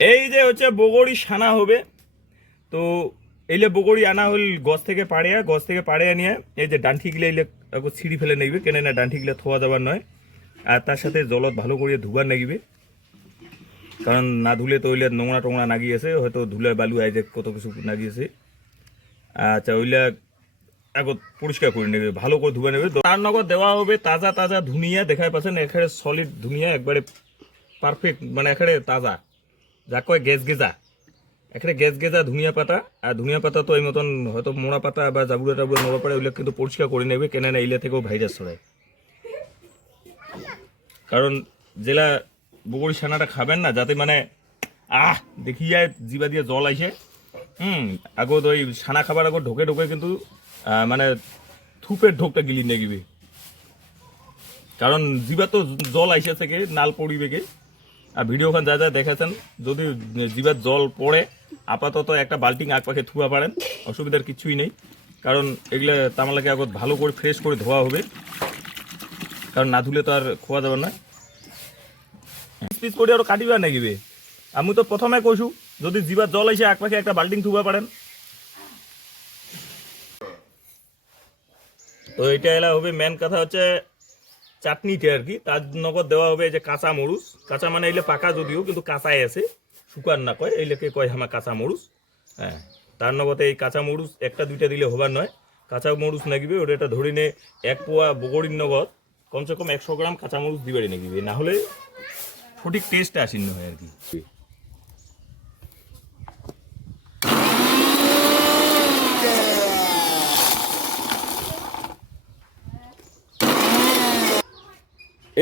এই যে হচ্ছে বগড়ি সানা হবে। তো এইলে বগড়ি আনা হল গছ থেকে পাড়িয়া নিয়ে এই যে ডান্ঠিগুলো এইলে ছিঁড়ি ফেলে নেবে, কেন না ডান্ঠিগুলো থোয়া যাবার নয়। আর তার সাথে জলত ভালো করে ধুবার নাগিবে, কারণ না ধুলে তো ওইলে নোংরা টোংরা নাগিয়েছে, হয়তো ধুলে বালু আই যে কত কিছু নাগিয়েছে। আচ্ছা ওইলা আগত পরিষ্কার করে নেবে, ভালো করে ধুবে নেবে। তার নগদ দেওয়া হবে তাজা তাজা ধুনিয়া, দেখাই পাচ্ছেন এখানে সলিড ধুনিয়া, একবারে পারফেক্ট, মানে এখানে তাজা, যা কয় গেজ গেজা, এখানে গেজ গেজা ধুনিয়া পাতা। আর ধুনিয়া পাতা তো এই মতন হয়তো মোড়া পাতা বা জাবুড়া টাবুড়া নোড়া পাড়ে ওইগুলো কিন্তু পরিষ্কার করে নেবে, কেন না এইলা থেকেও ভাইরাস ছড়ায়। কারণ জেলা বগড়ি ছানাটা খাবেন না, যাতে মানে দেখি যায় জিবা দিয়ে জল আইসে। আগত ওই ছানা খাবার আগত ঢোকে ঢোকে কিন্তু মানে থুপের ঢোকটা গিলি নেগিবে, কারণ জিবা তো জল আইসে থেকে নাল পড়িবে কে। আর ভিডিওখান যা যা দেখাচ্ছেন, যদি জিবার জল পড়ে আপাতত একটা বাল্টিং আগ পাখে থুয়া পারেন, অসুবিধার কিছুই নেই। কারণ এগুলো তামালাকে আগত ভালো করে ফ্রেশ করে ধোয়া হবে, কারণ না ধুলে তো আর খোয়া যাবে না। পিস করে আরো কাটিবা নাগিবে। আমি তো প্রথমে কইছু, যদি জিবার জল আইসে আগ পাখে একটা বাল্টিং থুবা পারেন। তো এটা এলা হবে মেন কথা হচ্ছে চাটনিটা আর কি। তার নগদ দেওয়া হবে এই যে কাঁচা মরুচ, কাঁচা মানে এইলে পাকা যদিও কিন্তু কাঁচাই আছে, শুকান না কয়, এইলেকে কয় আমার কাঁচা মরুচ। হ্যাঁ, তার নগদে এই কাঁচা মরুচ একটা দুইটা দিলে হবার নয়, কাঁচা মরুচ নাগিবে। ওটা ধরে নে 1 পোয়া বগড়ির নগদ কমসে কম 100 গ্রাম কাঁচা মরুচ দিবারই নাগিবে, না হলে সঠিক টেস্টটা আসিন্ন হয় আর কি।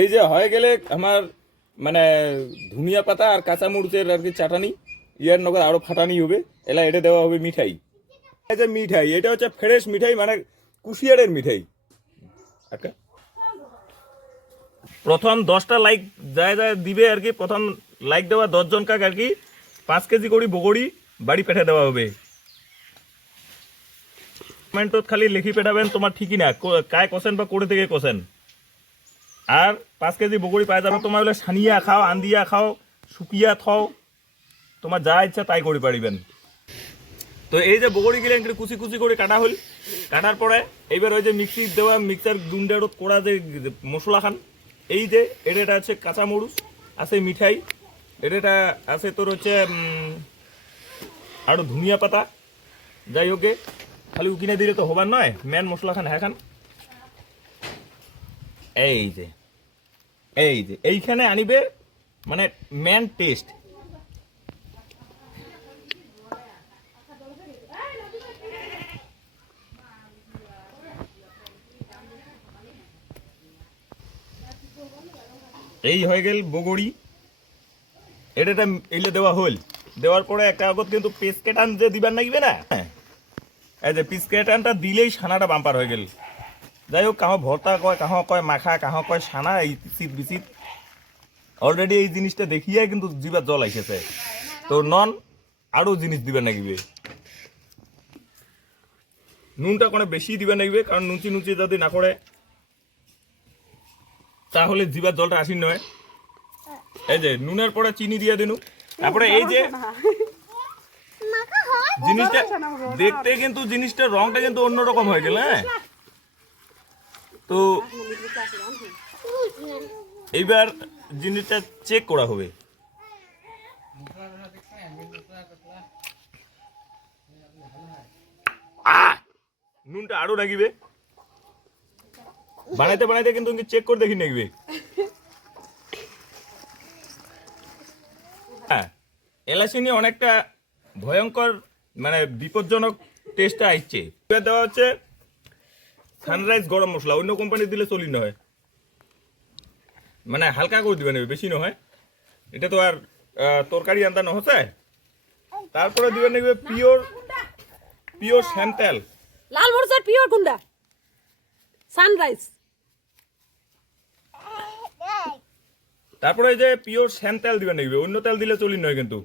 এই যে হয়ে গেলে আমার মানে ধনিয়া পাতা আর কাঁচা মরিচের আর কি চাটানি, ইয়ার নগদ আরো ফাটানি হবে। এলা এটা দেওয়া হবে মিঠাই। এই যে মিঠাই, এটা হচ্ছে ফ্রেশ মিঠাই, মানে কুশিয়ারের মিঠাই। আচ্ছা, প্রথম 10টা লাইক যায় যায় দিবে আর কি। প্রথম লাইক দেওয়া 10 জন কাক আর কি 5 কেজি করে বগড়ি বাড়ি পেঠে দেওয়া হবে। কমেন্টত খালি লিখি পেঠাবেন তোমার ঠিকই না কায় কোসেন বা করে থেকে কোসেন। আর 5 কেজি বগড়ি পাই যাবে, তোমার বলে সানিয়া খাও, আন্দিয়া খাও, শুকিয়া খাও, তোমার যা ইচ্ছা তাই করে পারিবেন। তো এই যে বগড়ি গিলে কুচি কুচি করে কাটা হল, কাটার পরে এইবার ওই যে মিক্সি দেওয়া মিক্সার গুন্ডারত করা যে মশলা খান, এই যে এটা আছে কাঁচা মরুচ, আছে মিঠাই, এটা আছে তোর হচ্ছে আরো ধনিয়া পাতা। যাই হোক, খালি উকিনে দিলে তো হবার নয়, মেন মশলা খান হ্যাঁ খান। এই যে এইখানে আনিবে মানে মেন টেস্ট। এই হয়ে গেল বগড়ি, এটা এইলে দেওয়া হল। দেওয়ার পরে একটা আগত কিন্তু পিসকেটান যে দিবার নাগিবে না, এই যে পিসকেটানটা দিলেই সানাটা বাম্পার হয়ে গেল। যাই হোক, কাহ ভর্তা কয়, কাহ কয় মাখা, কাহ কয় সানা, এই পিসিত বিচিত অলরেডি এই জিনিসটা দেখিয়ে কিন্তু জিবার জল আইসেছে। তো নন আরো জিনিস দিবে নাগিবে, নুনটা কোনো বেশি দিবে নাগিবে, কারণ নুচি নুচি যদি না করে তাহলে জিবার জলটা আসি নয়। এই যে নুনের পরে চিনি দিয়ে দিনু, তারপরে এই যে জিনিসটা দেখতে কিন্তু জিনিসটার রংটা কিন্তু অন্যরকম হয়ে গেল। হ্যাঁ, তো এইবার জিনিসটা চেক করা হবে। নুনটা আরো নাগিবে, বানাইতে বানাইতে কিন্তু চেক করে দেখি নাগিবে। হ্যাঁ, এলাচি নিয়ে অনেকটা ভয়ঙ্কর মানে বিপজ্জনক টেস্টটা আসছে। দেওয়া হচ্ছে সানরাইজ গরম মশলা, অন্য কোম্পানি দিলে চলি না হয়, মানে হালকা করে দিবে নেবে, বেশি নহয়। এটা তো আর তরকারি আনতে নহছে। তারপরে দিবে নেবে পিওর স্যান্টেল, লাল মরিচের পিওর গুন্ডা সানরাইজ। তারপরে এই যে পিওর শ্যাম তেল দিবে নেবে, অন্য তেল দিলে চলি নয়। কিন্তু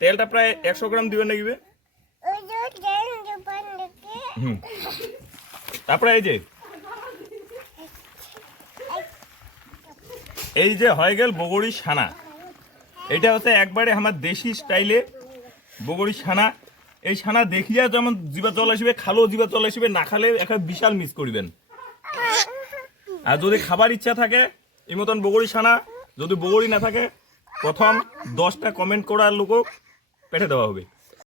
তেলটা প্রায় 100 গ্রাম দিবে নেবে। তারপরে এই যে হয়ে গেল বগড়ি সানা। এটা হচ্ছে একবারে আমার দেশি স্টাইলে বগড়ি ছানা। এই ছানা দেখিয়া যেমন জিবা জল আসবে, খালেও জিবা জল আসবে, না খালে একটা বিশাল মিস করবেন। আর যদি খাবার ইচ্ছা থাকে এই মতন বগড়ি ছানা, যদি বগড়ি না থাকে প্রথম 10টা কমেন্ট করার লোক পেঠে দেওয়া হবে।